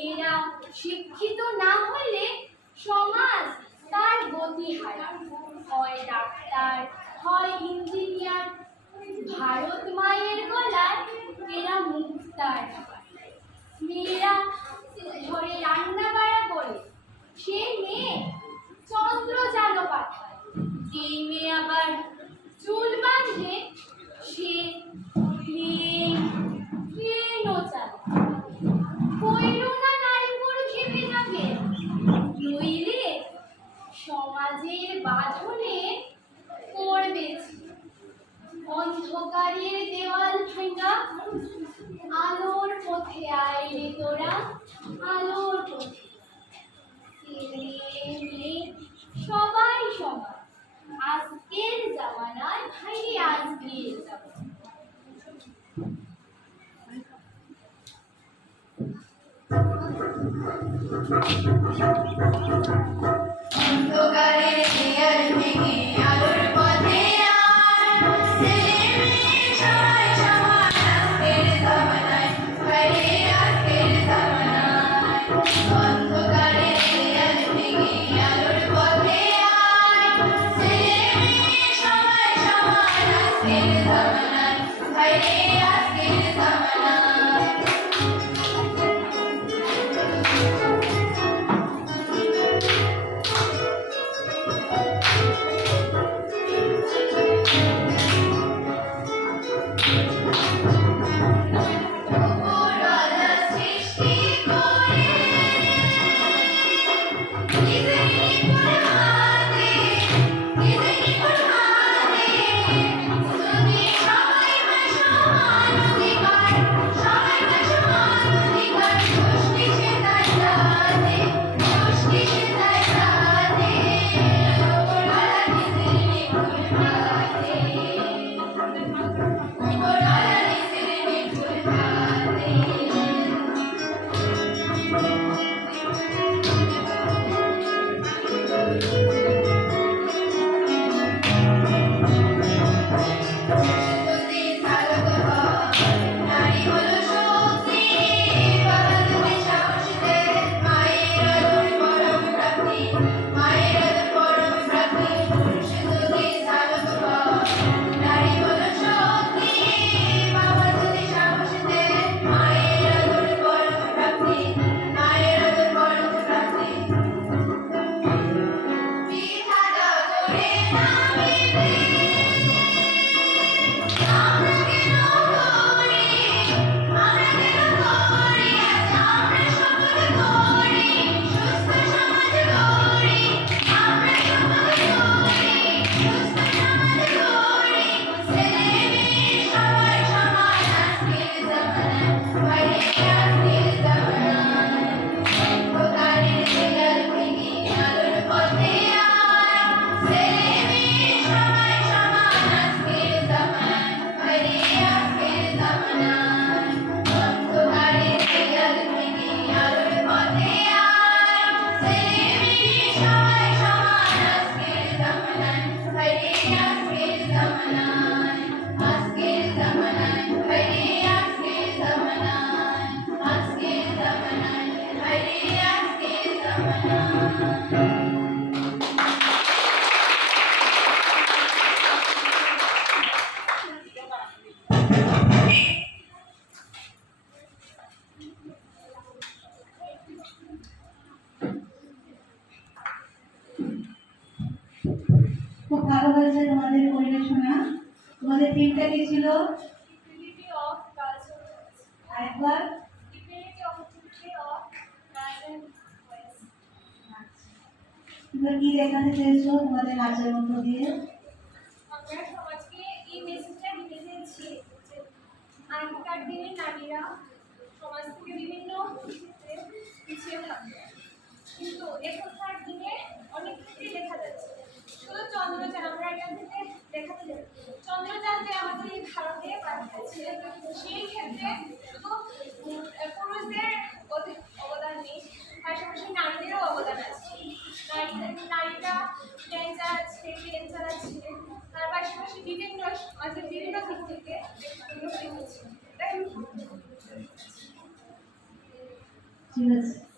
মেয়েরা শিক্ষিত না হলে সমাজ তার গতি হারায়, হয় ডাক্তার হয় ইঞ্জিনিয়ার। ভারত মায়ের গলায় এরা মুক্তার। মেয়েরা ঘরে রান্না বাড়া করে, সে মেয়ে চন্দ্রযান পাঠায়। এই মেয়ে আবার চুল বাঁধে, সে ট্রেনও চালায়। কইল না নারী পুরুষে ভেদাভে, নইলে সমাজের বাঁধনে পড়বে। অন্ধকারের দেওয়াল ভাঙা, আলোর পথে আয় রে তোরা, আলোর পথে। ছেলে মেয়ে সবাই সমান, আজকের জামানায় ভাইরে আজকের জামানায়। অন্ধকারের দেয়াল ভেঙে আলোর পথে আয়, ছেলে মেয়ে সবাই সমান আজকের জামানায়, ভাইরে আজকের জামানায়। অন্ধকারের দেয়াল ভেঙে আলোর পথে আয়, ছেলে মেয়ে সবাই সমান আজকের জামানায়, ভাইরে আজকের জামানায়। উপরওয়ালা সৃষ্টি করে নিজের নিপুণ হাতে, নিজের নিপুণ হাতে। যদি সবাই হয় সমান অধিকার, সবাই হয় সমান অধিকার। দোষ কিসে তাই তাতে, দোষ কিসে তাই তাতে। উপরওয়ালা নিজের নিপুণ হাতে, উপরওয়ালা নিজের নিপুণ হাতে। যদি চালক হয় নারী হলো শক্তি, বাবা তুমি সাহস দে, মায়ের আদর পরম প্রাপ্তি, মায়ের আদর পরম প্রাপ্তি। পুরুষ যদি চালক হয় নারী হলো শক্তি, বাবা যদি সাহস দে, মায়ের আদর পরম প্রাপ্তি, মায়ের আদর পরম প্রাপ্তি। বিধাতা করে নামিবে আমরা কেন করি, আমরা কেন করি, আজ আমরা শপথ করি, সুস্থ সমাজ গড়ি। আমরা শপথ করি, সুস্থ সমাজ গড়ি। ছেলে মেয়ে সবাই সমান আজকের জামানায়, ভাইরে আজকের জামানায়। অন্ধকারের দেয়াল ভেঙে আলোর পথে আয়, ছেলে মেয়ে সবাই সমান আজকের জামানায়, ভাইরে আজকের জামানায়। অন্ধকারের দেয়াল ভেঙে আলোর পথে আয়, ছেলে মেয়ে সবাই সমান আজকের জামানায়, ভাইরে আজকের জামানায়। আজকের জামানায় ভাইরে আজকের জামানায়, আজকের জামানায় ভাইরে আজকের জামানায়। খুব ভালো হয়েছে তোমাদের পরিবেশনা। তোমাদের থিমটা কি ছিল? Utility of cultural voice. আরেকবার। Utility of present voice. তোমরা কি দেখাতে চেয়েছো তোমাদের নাচের মধ্য দিয়ে? আমরা সমাজকে এই মেসেজটা দিতে চেয়েছি যে আগেকার দিনে নারীরা সমাজ থেকে বিভিন্ন ক্ষেত্রে পিছিয়ে থাকতো, কিন্তু এখনকার দিনে অনেক ক্ষেত্রেই দেখা যাচ্ছে। শুধু চন্দ্রযান আমরা এখান থেকে দেখাতে যাই, চন্দ্রযান যে আমাদের এই ভারতে পাঠিয়েছে, সেই ক্ষেত্রে শুধু পুরুষদের অবদান নেই, পাশাপাশি নারীদেরও অবদান আছে। নারীরা ট্রেন চালাচ্ছে, তার পাশাপাশি বিভিন্ন সমাজের বিভিন্ন দিক থেকে এগুলো হচ্ছে। ঠিক আছে।